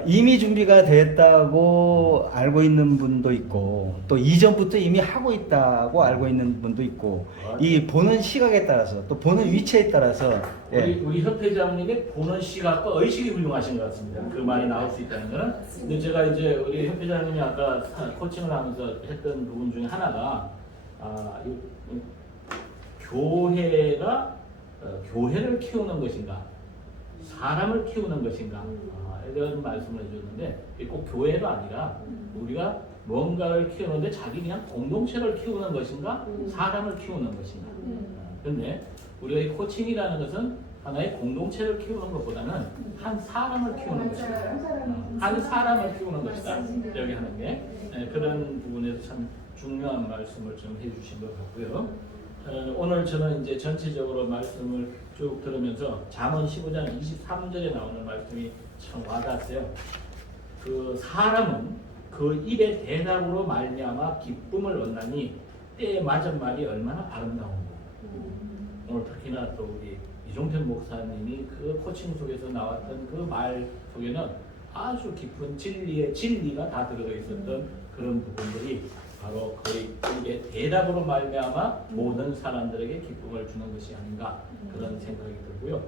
이미 준비가 됐다고 알고 있는 분도 있고 또 이전부터 이미 하고 있다고 알고 있는 분도 있고, 이 보는 시각에 따라서 또 보는 위치에 따라서 우리 협회장님의 보는 시각과 의식이 훌륭하신 것 같습니다. 그 말이 나올 수 있다는 거는. 근데 제가 이제 우리 협회장님이 아까 코칭을 하면서 했던 부분 중에 하나가 교회가 교회를 키우는 것인가, 사람을 키우는 것인가, 이런 말씀을 해줬는데, 꼭 교회가 아니라 우리가 뭔가를 키우는데 자기 그냥 공동체를 키우는 것인가, 사람을 키우는 것인가. 그런데 우리가 이 코칭이라는 것은 하나의 공동체를 키우는 것보다는 한 사람을 키우는 것이다. 한 사람을 키우는 것이다. 여기 하는 게 그런 부분에서 참 중요한 말씀을 좀 해주신 것 같고요. 오늘 저는 이제 전체적으로 말씀을 쭉 들으면서 잠언 15장 23절에 나오는 말씀이 참 와닿았어요. 그 사람은 그 입의 대답으로 말미암아 기쁨을 얻나니 때에 맞은 말이 얼마나 아름다운가. 오늘 특히나 또 우리 이종택 목사님이 그 코칭 속에서 나왔던 그 말 속에는 아주 깊은 진리가 다 들어가 있었던 그런 부분들이 바로 거의 이게 대답으로 말미암아 모든 사람들에게 기쁨을 주는 것이 아닌가 그런 생각이 들고요.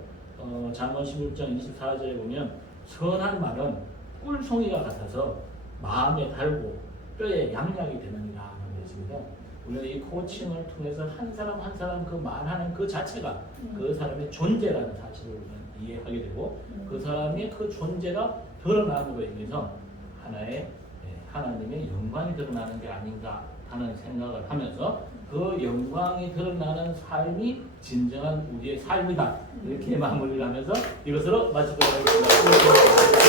잠언 16장 24절에 보면 선한 말은 꿀송이가 같아서 마음에 달고 뼈에 양약이 되느니라 하는 게 있습니다. 우리는 이 코칭을 통해서 한 사람 한 사람 그 말하는 그 자체가 그 사람의 존재라는 사실을 우리는 이해하게 되고 그 사람의 그 존재가 드러남으로 인해서 하나님의 영광이 드러나는 게 아닌가 하는 생각을 하면서 그 영광이 드러나는 삶이 진정한 우리의 삶이다. 이렇게 마무리를 하면서 이것으로 마치도록 하겠습니다.